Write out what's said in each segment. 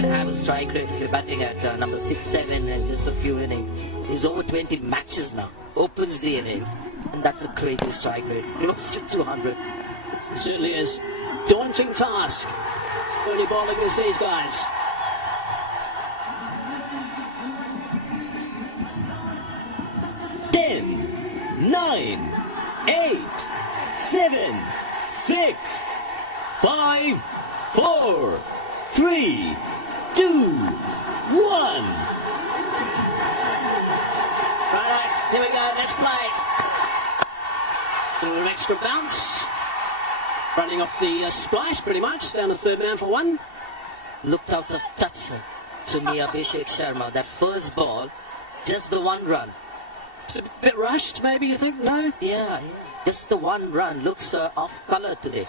can have a strike rate if you're batting at number 6, 7 and just a few innings. He's over 20 matches now. Opens the innings, and that's a crazy strike rate. Close to 200. It certainly is. Daunting task when you're bowling against these guys. Ten, 9, 8, 7, 6, 5, 4, 3, 2, 1. Right, here we go, let's play. A little extra bounce. Running off the splice pretty much, down the third man for one. Looked out of touch to me, Abhishek Sharma. That first ball, just the one run. It's a bit rushed, maybe you think? No? Yeah. Just the one run. Looks off color today.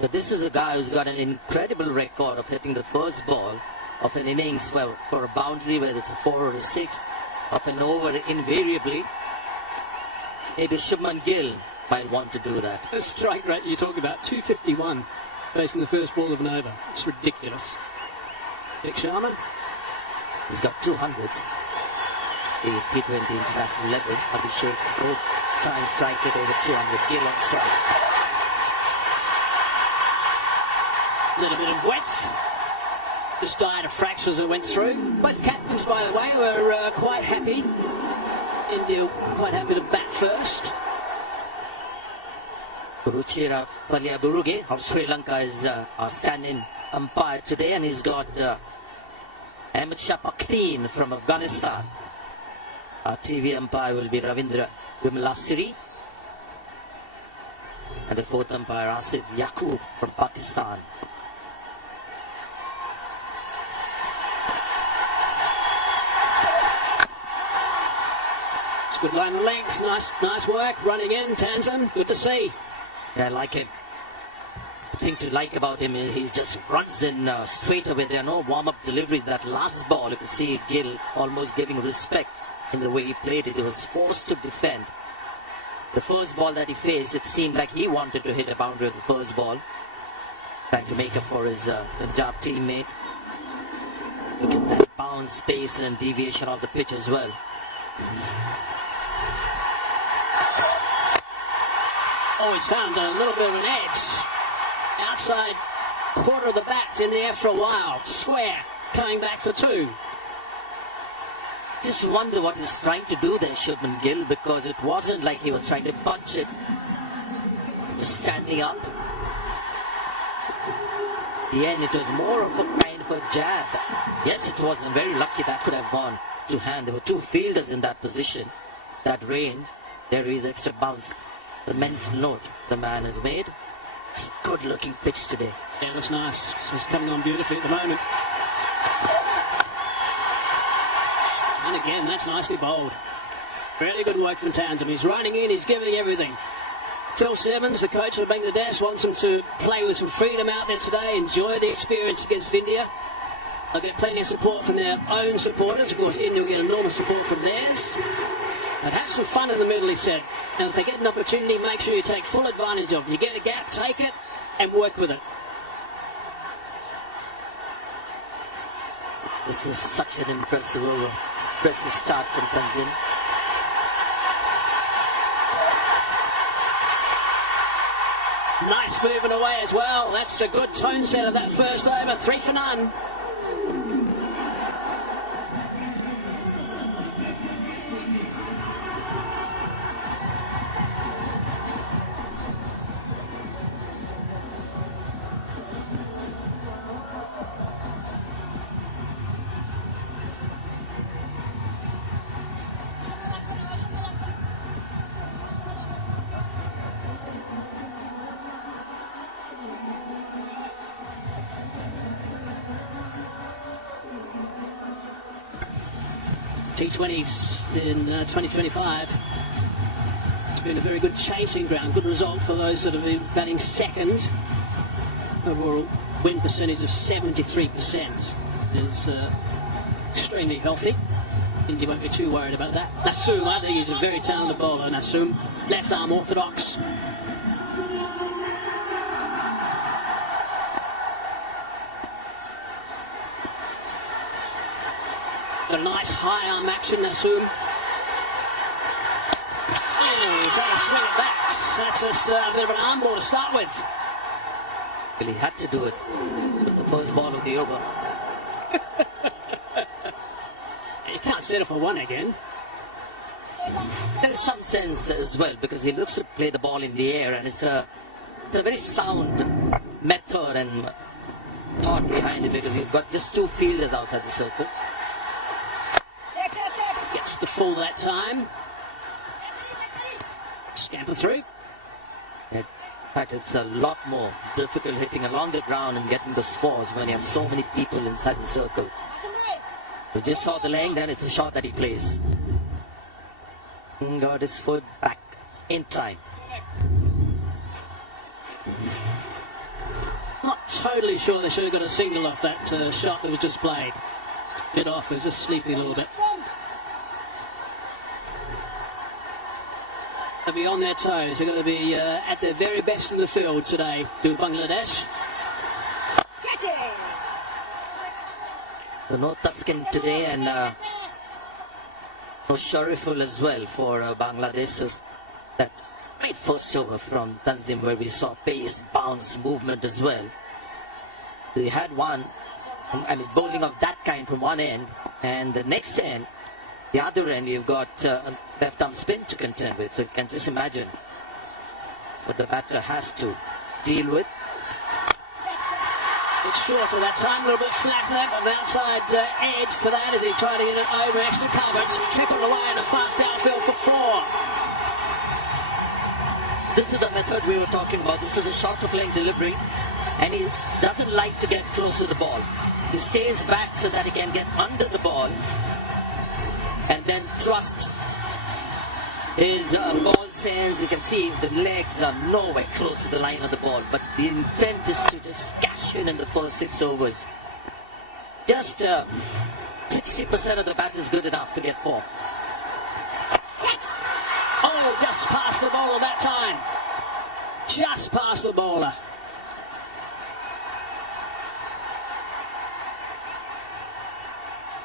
But this is a guy who's got an incredible record of hitting the first ball of an innings for a boundary, whether it's a 4 or a 6, of an over invariably. Maybe Shubman Gill might want to do that. The strike rate you're talking about, 251, facing the first ball of an over. It's ridiculous. Dick Sharman. He's got 200s. The T20 international level. Abhishek will try and strike it over 200. Gill on strike. A little bit of width. Just died of fractures that went through. Both captains, by the way, were quite happy. India quite happy to bat first. Ruchira Palyaburuge of Sri Lanka is our stand-in umpire today, and he's got Ahmed Shah Pakhdeen from Afghanistan. Our TV umpire will be Ravindra Vimalasiri, and the fourth umpire Asif Yaqub from Pakistan. It's good line length, nice work, running in, Tanzan, good to see. Yeah, I like him. The thing to like about him is he just runs in straight away. There are no warm-up deliveries. That last ball, you could see Gill almost giving respect in the way he played it. He was forced to defend. The first ball that he faced, it seemed like he wanted to hit a boundary with the first ball, trying to make up for his Punjab teammate. Look at that bounce, pace and deviation of the pitch as well. Oh, he's found a little bit of an edge. Outside quarter of the bat in the air for a while. Square, coming back for two. Just wonder what he's trying to do there, Shubman Gill, because it wasn't like he was trying to punch it. Just standing up. In the end, it was more of a kind of a jab. Yes, it was, and very lucky that could have gone to hand. There were two fielders in that position, that range. There is extra bounce. The mental note the man has made. It's a good looking pitch today. Yeah, it looks nice. So it's coming on beautifully at the moment. And again, that's nicely bowled. Really good work from Tanzan. He's running in, he's giving everything. Phil Simmons, the coach of Bangladesh, wants him to play with some freedom out there today, enjoy the experience against India. They'll get plenty of support from their own supporters. Of course, India will get enormous support from theirs. And have some fun in the middle, he said. And if they get an opportunity, make sure you take full advantage of it. You get a gap, take it, and work with it. This is such an impressive over. Impressive start from Tanzan. Nice moving away as well. That's a good tone set of that first over. 3 for none. T20s in 2025. It's been a very good chasing ground, good result for those that have been batting second. Overall win percentage of 73% is extremely healthy. India won't be too worried about that. Nasum, I think he's a very talented bowler. Nasum, left arm orthodox. Got a nice high arm action, Nasum. Oh, he's had a swing at that. That's just a bit of an arm ball to start with. Well, he had to do it. It was the first ball of the over. You can't settle for one again. There is some sense as well, because he looks to play the ball in the air, and it's a very sound method and thought behind it, because you've got just two fielders outside the circle. Gets the full that time. Scamper through. In fact, it's a lot more difficult hitting along the ground and getting the fours when you have so many people inside the circle. He just saw the length, then it's a shot that he plays. Got his foot back in time. Not totally sure they should have got a signal off that shot that was just played. Bit off, was just sleeping a little bit. They'll be on their toes. They're going to be at their very best in the field today to Bangladesh. So no Tuscan today, and no Shariful as well for Bangladesh. So that great first over from Tanzim, where we saw pace, bounce, movement as well. They had one, I mean, bowling of that kind from one end, and the next end, the other end, you've got left arm spin to contend with. So you can just imagine what the batter has to deal with. It's short at that time, a little bit flatter, but the outside edge to that as he tried to get it over extra cover. It's tripled away in a fast outfield for four. This is the method we were talking about. This is a short of length delivery, and he doesn't like to get close to the ball. He stays back so that he can get under the ball and then thrust his ball sense. You can see the legs are nowhere close to the line of the ball, but the intent is to just cash in the first 6 overs. Just 60% of the bat is good enough to get 4. Oh, just past the bowler that time. Just past the bowler.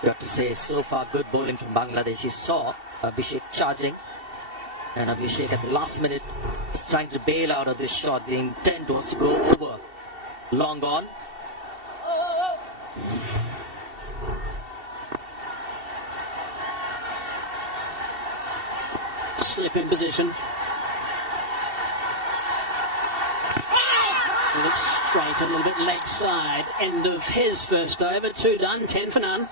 You have to say, so far good bowling from Bangladesh. You saw Abhishek charging, and Abhishek at the last minute was trying to bail out of this shot. The intent was to go over. Long on. Slip in position. He looks straight, a little bit leg side. End of his first over. 2 done, 10 for none.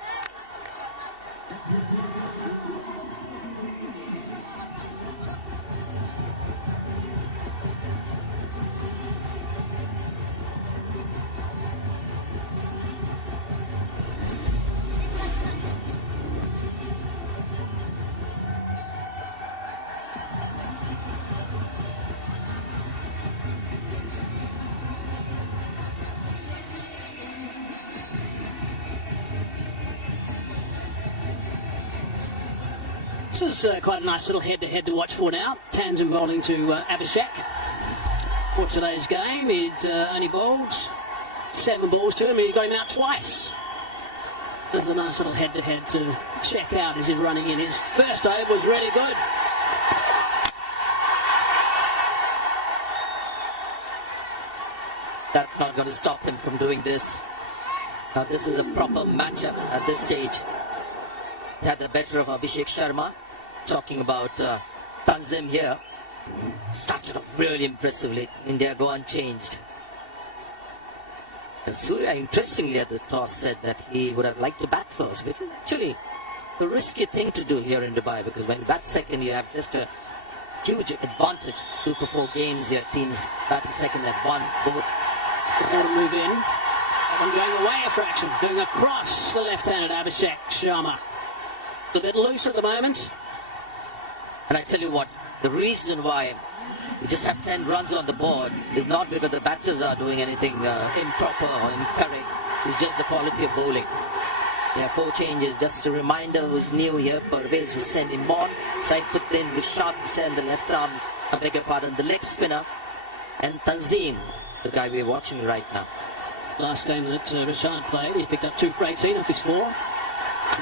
This is quite a nice little head-to-head to watch for now. Tanzim bowling to Abhishek. For today's game, he's only bowled 7 balls to him, and he got him out twice. This is a nice little head-to-head to check out as he's running in. His first over was really good. That's not going to stop him from doing this. Now this is a proper matchup at this stage. He had the better of Abhishek Sharma. Talking about Tanzim here. Started off really impressively. India go unchanged. And Surya, interestingly, at the toss said that he would have liked to bat first, which is actually a risky thing to do here in Dubai, because when you bat second, you have just a huge advantage. 2 for 4 games, your teams batting second at 1. Both. Ball to move in. One going away a fraction. Going across the left-handed Abhishek Sharma. A bit loose at the moment. And I tell you what, the reason why we just have 10 runs on the board is not because the batters are doing anything improper or incorrect. It's just the quality of bowling. There are 4 changes. Just a reminder who's new here. Parvez Hussain Imran, Saifuddin Rishad Hussain, the left arm, I beg your pardon, the leg spinner, and Tanzim, the guy we're watching right now. Last game that Rashad played, he picked up 2 for 18 off his 4.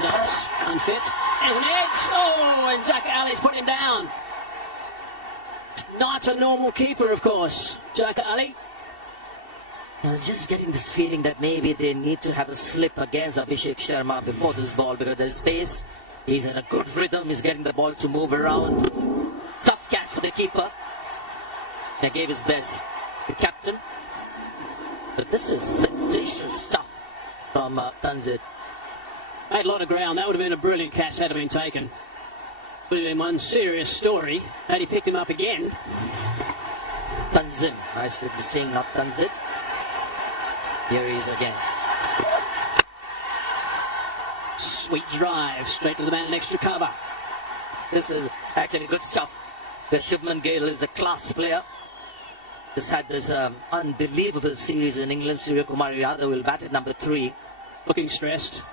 That's unfit. There's an edge. Oh, and Jack Ali's put him down. Not a normal keeper, of course, Jack Ali. I was just getting this feeling that maybe they need to have a slip against Abhishek Sharma before this ball because there's space. He's in a good rhythm. He's getting the ball to move around. Tough catch for the keeper. He gave his best. The captain. But this is sensational stuff from Tanzit. Made a lot of ground. That would have been a brilliant catch had it been taken. Would have been one serious story had he picked him up again. Tanzim. I should be saying not Tanzit. Here he is again. Sweet drive, straight to the man next to cover. This is actually good stuff. The Shubman Gill is a class player. He's had this unbelievable series in England. Surya Kumar Yadav will bat at number 3. Looking stressed.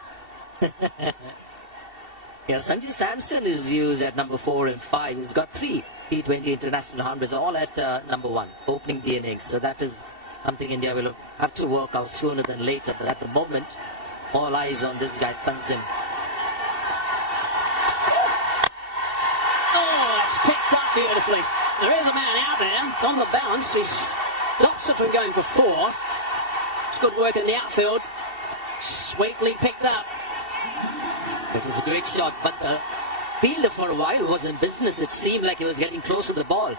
Yeah, Sanjay Samson is used at number 4 and 5. He's got 3 T20 international hundreds, all at number 1, opening the innings. So that is something India will have to work out sooner than later. But at the moment, all eyes on this guy, Tanzim. Oh, that's picked up beautifully. There is a man out there on the bounce. He stops it from going for 4. It's good work in the outfield. Sweetly picked up. It was a great shot, but the fielder for a while was in business. It seemed like he was getting close to the ball.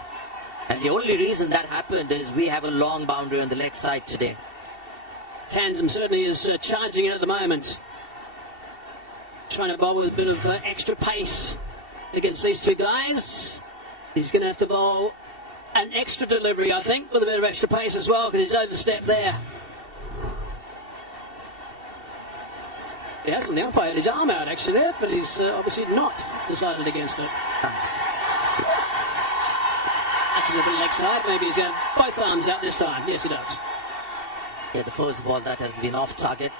And the only reason that happened is we have a long boundary on the leg side today. Tanzim certainly is charging it at the moment. Trying to bowl with a bit of extra pace against these two guys. He's going to have to bowl an extra delivery, I think, with a bit of extra pace as well, because he's overstepped there. He hasn't now played his arm out actually there, but he's obviously not decided against it. Nice. That's a little bit leg side. Maybe he's got both arms out this time. Yes, he does. Yeah, the first ball that has been off target.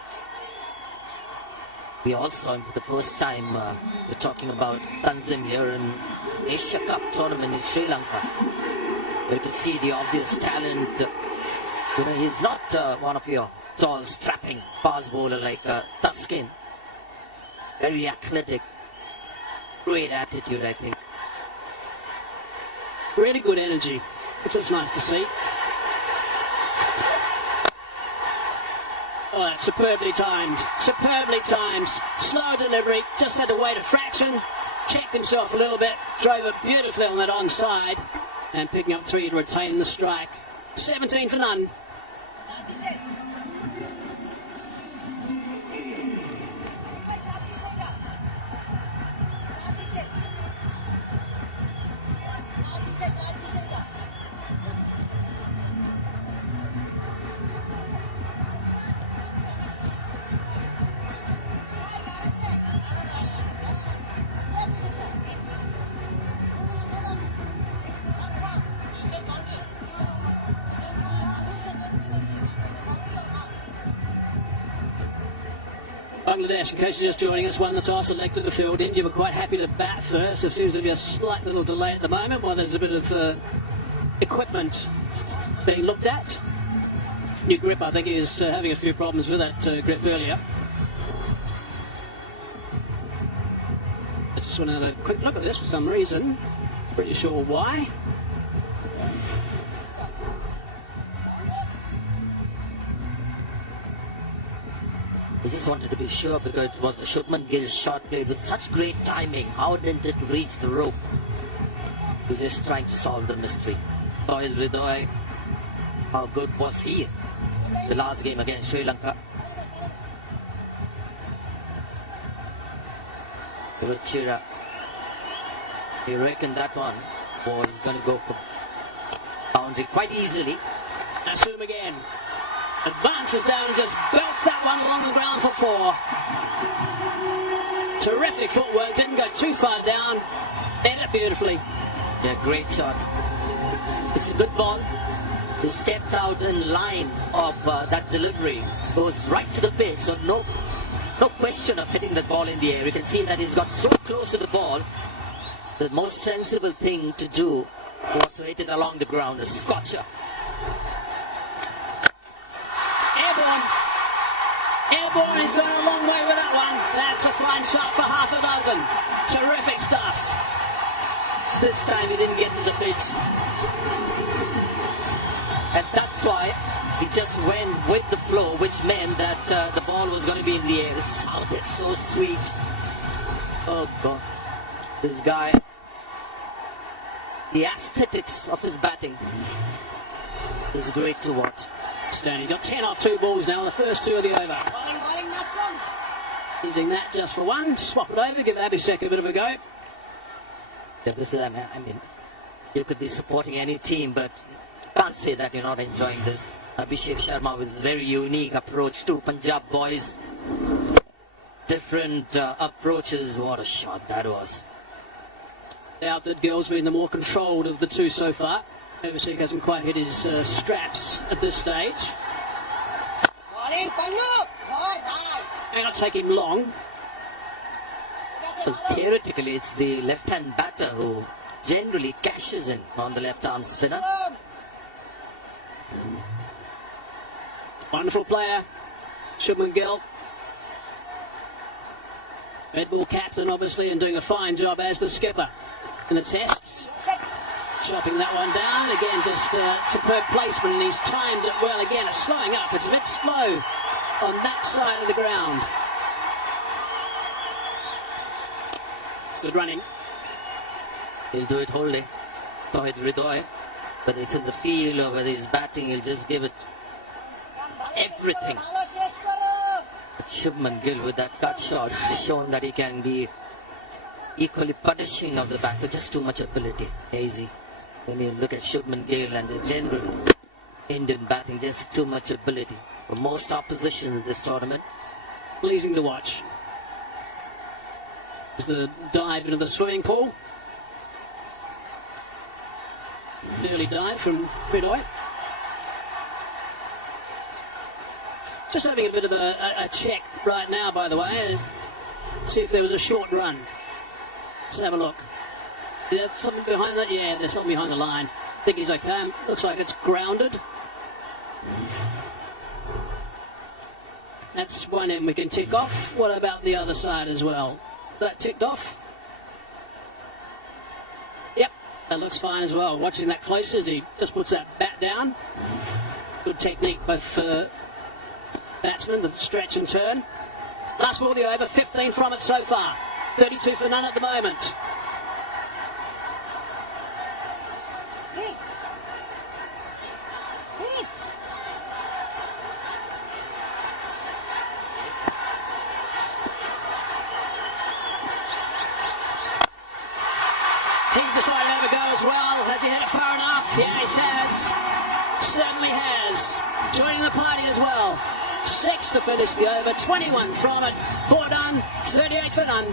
We all saw him for the first time. We're talking about Tanzim here in Asia Cup tournament in Sri Lanka. You can see the obvious talent. You know, he's not one of your tall, strapping fast bowler like Tuskin. Very athletic. Great attitude, I think. Really good energy, which is nice to see. Oh, that's superbly timed. Superbly timed. Slow delivery. Just had to wait a fraction. Checked himself a little bit. Drove it beautifully on that onside. And picking up 3 to retain the strike. 17 for none. Bangladesh, in case you're just joining us, won the toss, elected the field. India were quite happy to bat first. There seems to be a slight little delay at the moment while there's a bit of equipment being looked at. New grip, I think, is having a few problems with that grip earlier. I just want to have a quick look at this for some reason. Pretty sure why. I just wanted to be sure because it was the Shubman Gill shot played with such great timing. How didn't it reach the rope? He was just trying to solve the mystery. Soil Ridoy, how good was he? The last game against Sri Lanka. Ruchira. He reckoned that one was going to go for boundary quite easily. Assume again. Advances down, just belts that one along the ground for 4. Terrific footwork, didn't go too far down. Hit it beautifully. Yeah, great shot. It's a good ball. He stepped out in line of that delivery. Goes right to the pitch, so no question of hitting that ball in the air. You can see that he's got so close to the ball. The most sensible thing to do was to hit it along the ground, a scotcher. Airborne, he's gone a long way with that one. That's a fine dozen. Terrific stuff. This time he didn't get to the pitch. And that's why he just went with the flow, which meant that the ball was going to be in the air. It sounded so sweet. Oh God. This guy, the aesthetics of his batting is great to watch. Stanley got 10 off 2 balls now, the first 2 of the over. Using that just for one, swap it over, give Abhishek a bit of a go. Yeah, this is, I mean, you could be supporting any team, but you can't say that you're not enjoying this. Abhishek Sharma with a very unique approach to Punjab boys. Different approaches. What a shot that was. Doubt that Gill's been the more controlled of the 2 so far. Abhishek hasn't quite hit his straps at this stage. May not take him long. So theoretically, it's the left-hand batter who generally cashes in on the left-arm spinner. Wonderful player, Shubman Gill. Red Bull captain, obviously, and doing a fine job as the skipper in the tests. Chopping that one down. Again, just superb placement, and he's timed it well again. It's slowing up. It's a bit slow on that side of the ground. It's good running. He'll do it whole day. Tohid Ridoy. Whether it's in the field or whether he's batting, he'll just give it everything. But Shubman Gill with that cut shot has shown that he can be equally punishing of the bat with just too much ability. Hazy. When you look at Shubman Gill and the general Indian batting, just too much ability. For most opposition in this tournament. Pleasing to watch. There's the dive into the swimming pool. Early dive from Ridoy. Just having a bit of a check right now, by the way. See if there was a short run. Let's have a look. There's something behind that? Yeah, there's something behind the line. I think he's okay. Looks like it's grounded. That's one end we can tick off. What about the other side as well? That ticked off? Yep, that looks fine as well. Watching that close as he just puts that bat down. Good technique, both batsmen, the stretch and turn. Last ball of the over, 15 from it so far. 32 for none at the moment. He's decided to have a go as well. Has he had it far enough? Yeah, he has. Certainly has. Joining the party as well. 6 to finish the over. 21 from it. 4 done. 38 for none.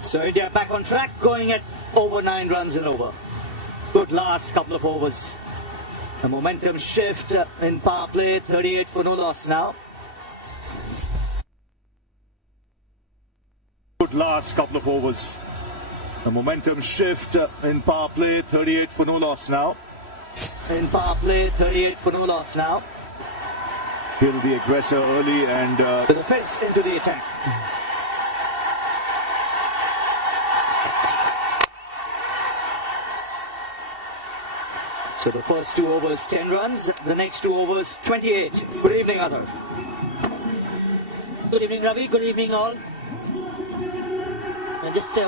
So India back on track, going at over 9 runs and over. Good last couple of overs. A momentum shift in power play, 38 for no loss now. Good last couple of overs. A momentum shift in power play, 38 for no loss now. In power play, 38 for no loss now. Here the aggressor early and with a fist into the attack. So the first 2 overs, 10 runs. The next 2 overs, 28. Good evening, Adar. Good evening, Ravi. Good evening, all. And just a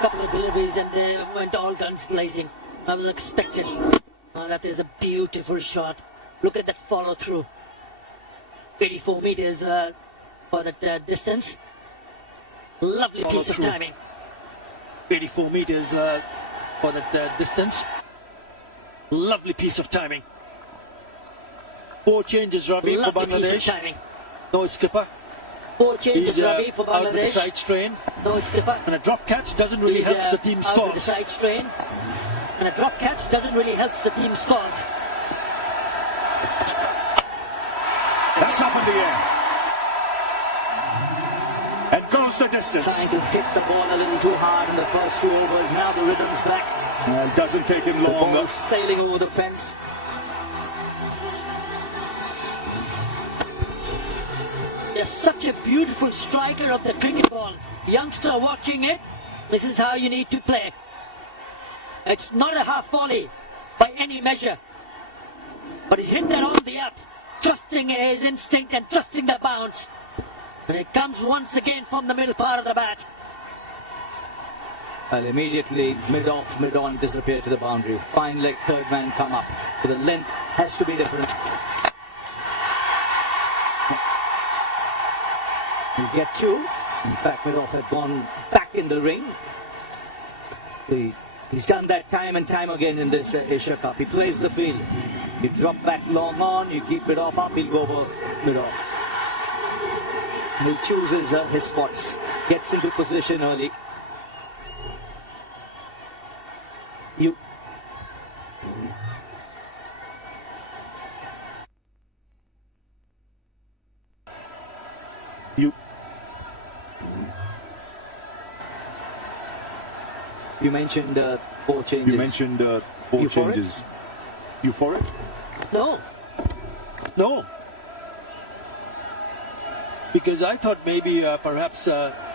couple of deliveries and they went all guns blazing. I was expecting that is a beautiful shot. Look at that follow through. 84 meters for that distance. Lovely piece of timing. 84 meters for that distance. Lovely piece of timing. 4 changes, Ravi, for Bangladesh. Piece of timing. No skipper. 4 changes, He's Ravi, for out with the Bangladesh. side strain. No skipper. And a drop catch doesn't really He's, help the team out with the score. side strain. And a drop catch doesn't really help the team scores. That's up in the air. And goes the distance. Trying to hit the ball a little too hard in the first 2 overs. Now the rhythm's back. It doesn't take him The long. ball sailing over the fence. You're such a beautiful striker of the cricket ball. Youngster watching it, this is how you need to play. It's not a half volley by any measure. But he's hit that on the up, trusting in his instinct and trusting the bounce. But it comes once again from the middle part of the bat. Well, immediately mid-off, mid-on disappear to the boundary. Fine leg, third man come up. So the length has to be different. You get 2. In fact, mid-off had gone back in the ring. So he's done that time and time again in this Asia Cup. He plays the field. You drop back long on, you keep mid-off up, he'll go over mid-off. He chooses his spots, gets into position early. You mentioned 4 changes. You mentioned 4 You for changes. You for it? No, No. Because I thought maybe perhaps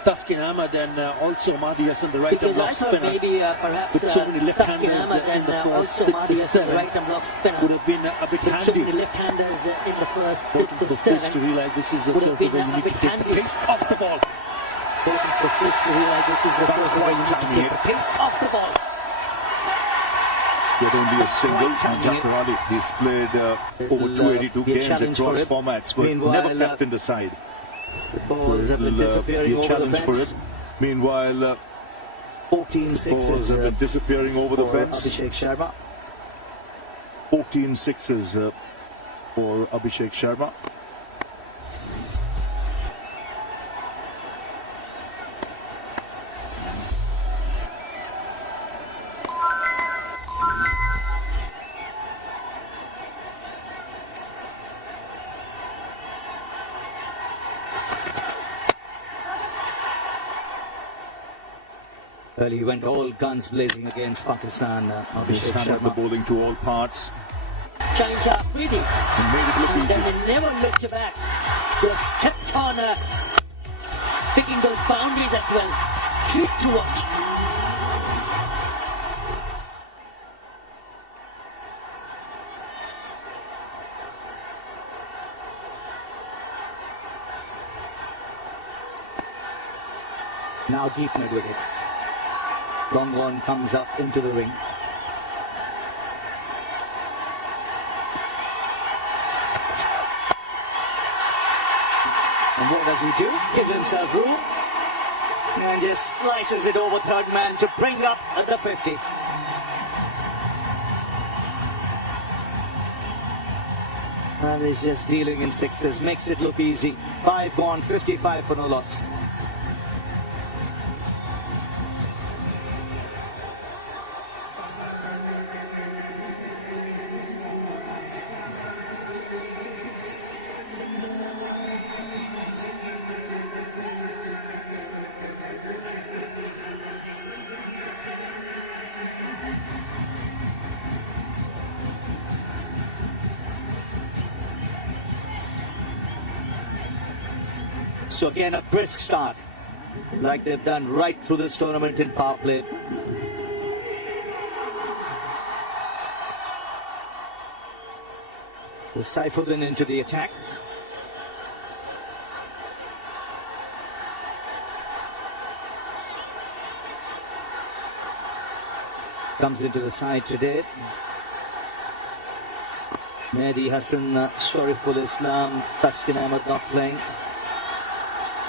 Taskin Ahmad and also Mahdi Hassan, the right because arm I off thought spinner, maybe perhaps with so many left-handers Taskin Ahmad in and the first also 6 Mahdi or Hassan, 7 right arm off spinner. would have been a bit With so many handy. left-handers in the first But 6 or for Fitz to 7. realize this is the Would have sort of been way a you need bit to take the handy. pace off the ball. Waiting for Fitz to realize this is the sort of way you need to timing take it. the pace off the ball. With only a single, and Jafar Ali, he's played over It'll, 282 be a games challenge for across him. formats, but Meanwhile, never kept in the side. The balls have been It'll disappearing be a over the challenge for fence. it. Meanwhile, 14 balls sixes have been disappearing over the for fence. Abhishek Sharma. 14 sixes for Abhishek Sharma. Well, he went all guns blazing against Pakistan. He Abhishek scrambled the Sharma. bowling to all parts Challenge Afridi. and made it look Then easy. they never looked back. They've kept on picking those boundaries as well. Treat to watch. Now deep mid wicket. Long one comes up into the ring. And what does he do? Give himself room. And just slices it over third man to bring up the 50. And he's just dealing in sixes, makes it look easy. 5 gone, 55 for no loss. So again, a brisk start, like they've done right through this tournament in power play. The Saifuddin into the attack. Comes into the side today. Mehdi Hassan, Shariful Islam, Taskin Ahmad not playing.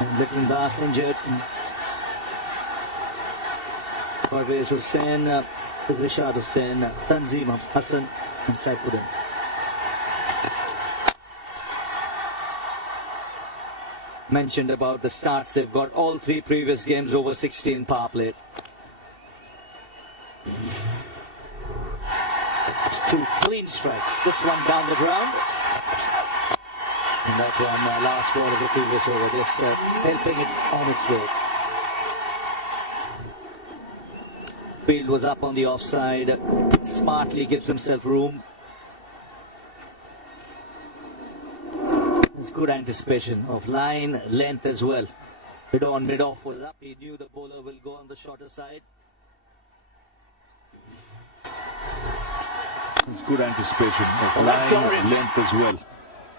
And Little Das injured. Parvez Hussain, Rishad Hussain, Tanzim Hassan, and Saifuddin. mentioned about the starts. They've got all 3 previous games over 60 in power play. 2 clean strikes. This one down the ground. And that one, last ball of the previous over, just helping it on its way. Field was up on the offside. Smartly gives himself room. There's good anticipation of line, length as well. Mid-on, mid-off was up. He knew the bowler will go on the shorter side. There's good anticipation of that's line, Lawrence. length as well.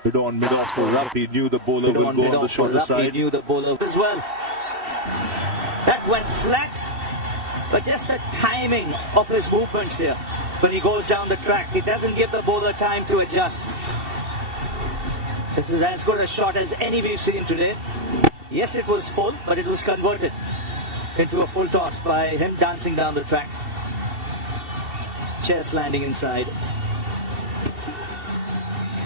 Mid-on, mid-off was up. He knew the bowler will go on the shorter He side. knew the bowler as well. That went flat, but just the timing of his movements here. When he goes down the track, he doesn't give the bowler time to adjust. This is as good a shot as any we've seen today. Yes, it was full, but it was converted into a full toss by him dancing down the track. Chest landing inside.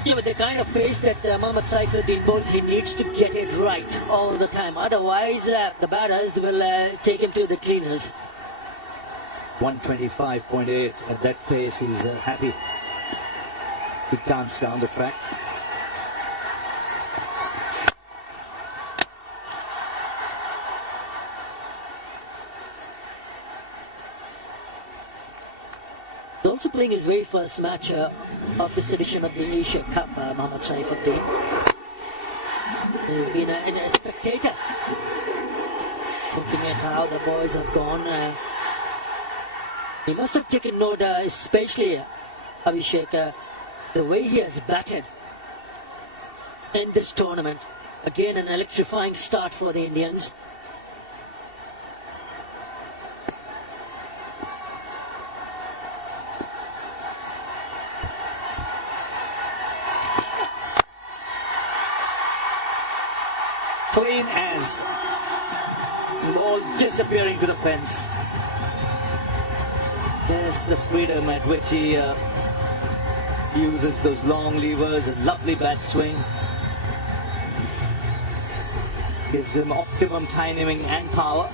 Yeah, with the kind of pace that Mohammad Saifuddin bowls, he needs to get it right all the time. Otherwise, the batters will take him to the cleaners. 125.8 at that pace. He's happy. He danced down the track. He's also playing his very first match of this edition of the Asia Cup, Mohammad Saifuddin. He's been a spectator, looking at how the boys have gone. He must have taken note, especially Abhishek, the way he has batted in this tournament. Again, an electrifying start for the Indians. Clean as. Ball disappearing to the fence. Yes, the freedom at which he uses those long levers, a lovely bat swing. Gives him optimum timing and power.